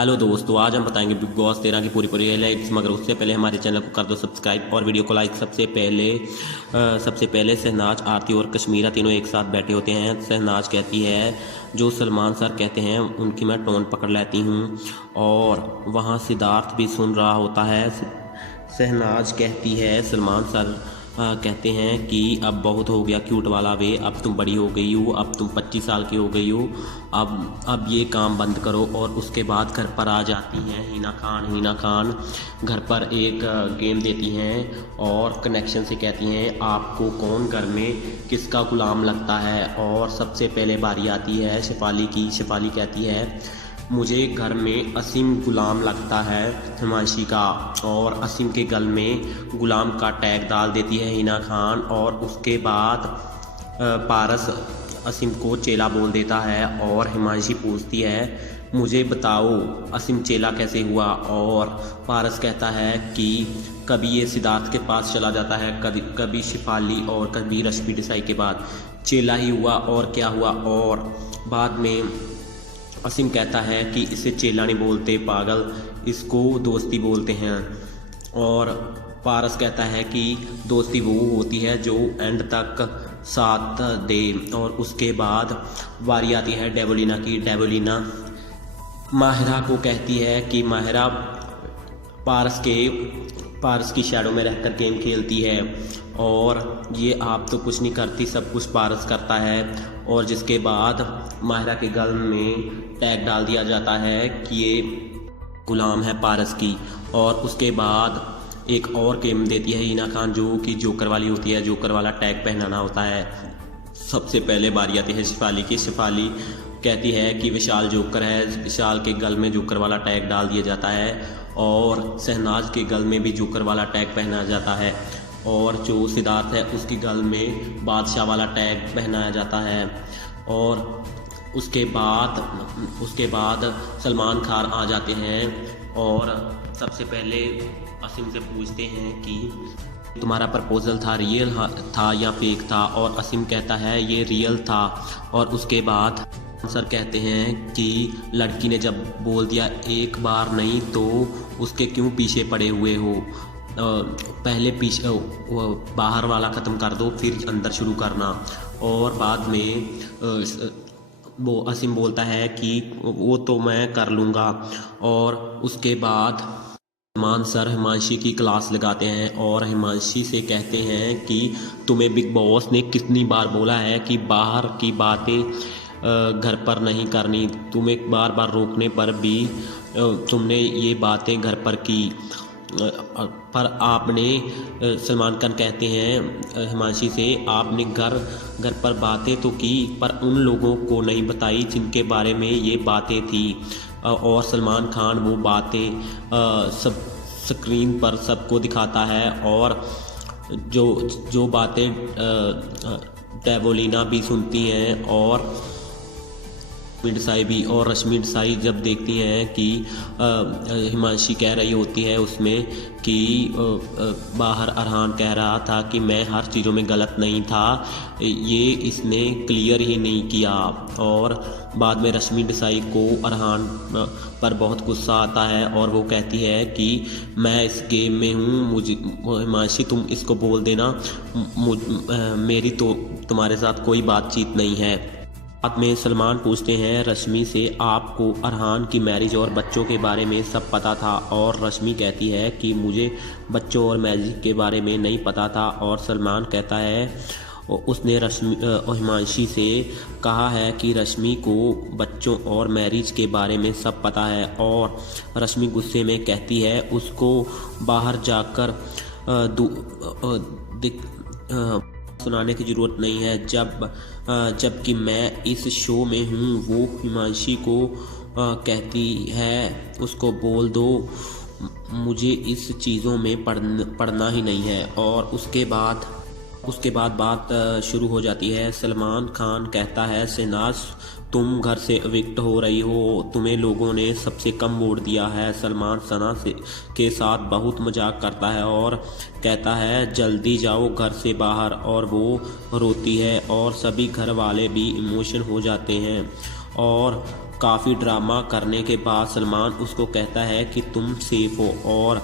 Hello दोस्तों, आज हम बताएंगे बिग बॉस 13 की पूरी हाइलाइट्स। मगर उससे पहले हमारे चैनल को कर दो सब्सक्राइब और वीडियो को लाइक। सबसे पहले शहनाज, आरती और कश्मीरा तीनों एक साथ बैठे होते हैं। शहनाज कहती है जो सलमान सर कहते हैं उनकी मैं टोन पकड़ लेती हूँ, और वहाँ सिद्धार्थ भी सुन रहा होता है। शहनाज कहती है सलमान सर कहते हैं कि अब बहुत हो गया क्यूट वाला वे, अब तुम बड़ी हो गई हो, अब तुम 25 साल की हो गई हो, अब ये काम बंद करो। और उसके बाद घर पर आ जाती हैं हिना खान घर पर एक गेम देती हैं और कनेक्शन से कहती हैं आपको कौन घर में किसका गुलाम लगता है। और सबसे पहले बारी आती है शेफाली की। शेफाली कहती है मुझे घर में असीम गुलाम लगता है हिमांशी का, और असीम के गल में गुलाम का टैग डाल देती है हिना खान। और उसके बाद पारस असीम को चेला बोल देता है और हिमांशी पूछती है मुझे बताओ असीम चेला कैसे हुआ। और पारस कहता है कि कभी ये सिद्धार्थ के पास चला जाता है, कभी शिफाली और कभी रश्मि देसाई के बाद चेला ही हुआ, और क्या हुआ। और बाद में असीम कहता है कि इसे चेला नहीं बोलते पागल, इसको दोस्ती बोलते हैं। और पारस कहता है कि दोस्ती वो होती है जो एंड तक साथ दे। और उसके बाद बारी आती है डेवोलिना की। डेवोलिना माहिरा को कहती है कि माहिरा पारस की शैडो में रहकर गेम खेलती है, और ये आप तो कुछ नहीं करती, सब कुछ पारस करता है। और जिसके बाद माहिरा के गल में टैग डाल दिया जाता है कि ये गुलाम है पारस की। और उसके बाद एक और गेम देती है हिना खान जो कि जोकर वाली होती है, जोकर वाला टैग पहनाना होता है। सबसे पहले बारी आती है शेफाली की। शेफाली कहती है कि विशाल जोकर है, विशाल के गल में जोकर वाला टैग डाल दिया जाता है, और शहनाज के गल में भी जोकर वाला टैग पहनाया जाता है, और जो सिद्धार्थ है उसकी गल में बादशाह वाला टैग पहनाया जाता है। और उसके बाद सलमान खान आ जाते हैं और सबसे पहले असीम से पूछते हैं कि तुम्हारा प्रपोजल था रियल था या फेक था। और असीम कहता है ये रियल था। और उसके बाद सर कहते हैं कि लड़की ने जब बोल दिया एक बार नहीं तो उसके क्यों पीछे पड़े हुए हो, पहले पीछे बाहर वाला ख़त्म कर दो फिर अंदर शुरू करना। और बाद में वो असीम बोलता है कि वो तो मैं कर लूँगा। और उसके बाद सलमान सर हिमांशी की क्लास लगाते हैं और हिमांशी से कहते हैं कि तुम्हें बिग बॉस ने कितनी बार बोला है कि बाहर की बातें घर पर नहीं करनी, तुम्हें बार बार रोकने पर भी तुमने ये बातें घर पर की, पर आपने सलमान खान कहते हैं हिमांशी से आपने घर पर बातें तो की पर उन लोगों को नहीं बताई जिनके बारे में ये बातें थी। और सलमान खान वो बातें सब स्क्रीन पर सबको दिखाता है, और जो बातें डेवोलिना भी सुनती हैं और मिडसाई भी। और रश्मि देसाई जब देखती हैं कि हिमांशी कह रही होती है उसमें कि बाहर अरहान कह रहा था कि मैं हर चीज़ों में गलत नहीं था, ये इसने क्लियर ही नहीं किया। और बाद में रश्मि देसाई को अरहान पर बहुत गुस्सा आता है और वो कहती है कि मैं इस गेम में हूँ, मुझे हिमांशी तुम इसको बोल देना, मेरी तो तुम्हारे साथ कोई बातचीत नहीं है। बाद में सलमान पूछते हैं रश्मि से आपको अरहान की मैरिज और बच्चों के बारे में सब पता था। और रश्मि कहती है कि मुझे बच्चों और मैरिज के बारे में नहीं पता था। और सलमान कहता है उसने हिमांशी से कहा है कि रश्मि को बच्चों और मैरिज के बारे में सब पता है। और रश्मि गुस्से में कहती है उसको बाहर जाकर सुनाने की ज़रूरत नहीं है, जबकि मैं इस शो में हूँ। वो हिमांशी को कहती है उसको बोल दो, मुझे इस चीज़ों में पढ़ना ही नहीं है। और उसके बाद बात शुरू हो जाती है। सलमान खान कहता है शहनाज तुम घर से एविक्ट हो रही हो, तुम्हें लोगों ने सबसे कम वोट दिया है। सलमान सना के साथ बहुत मजाक करता है और कहता है जल्दी जाओ घर से बाहर। और वो रोती है और सभी घर वाले भी इमोशन हो जाते हैं। और काफ़ी ड्रामा करने के बाद सलमान उसको कहता है कि तुम सेफ हो और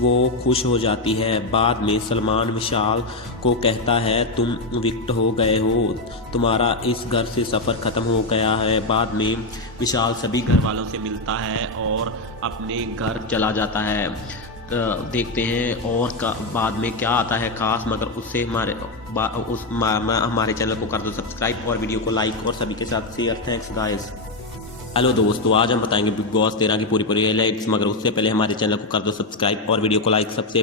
वो खुश हो जाती है। बाद में सलमान विशाल को कहता है तुम विक्ट हो गए हो, तुम्हारा इस घर से सफ़र ख़त्म हो गया है। बाद में विशाल सभी घर वालों से मिलता है और अपने घर चला जाता है। देखते हैं और बाद में क्या आता है खास, मगर उससे हमारे चैनल को कर दो सब्सक्राइब और वीडियो को लाइक और सभी के साथ शेयर। Thanks guys. हेलो दोस्तों, आज हम बताएंगे बिग बॉस 13 की पूरी हाइलाइट्स, मगर उससे पहले हमारे चैनल को कर दो सब्सक्राइब और वीडियो को लाइक। सबसे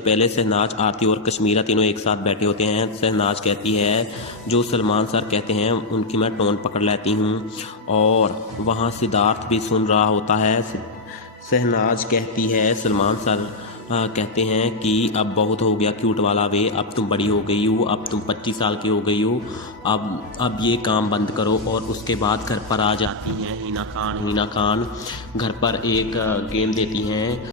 पहले शहनाज, आरती और कश्मीरा तीनों एक साथ बैठे होते हैं। शहनाज कहती है जो सलमान सर कहते हैं उनकी मैं टोन पकड़ लेती हूँ, और वहाँ सिद्धार्थ भी सुन रहा होता है। शहनाज कहती है सलमान सर कहते हैं कि अब बहुत हो गया क्यूट वाला वे, अब तुम बड़ी हो गई हो, अब तुम 25 साल की हो गई हो, अब ये काम बंद करो। और उसके बाद घर पर आ जाती हैं हिना खान घर पर एक गेम देती हैं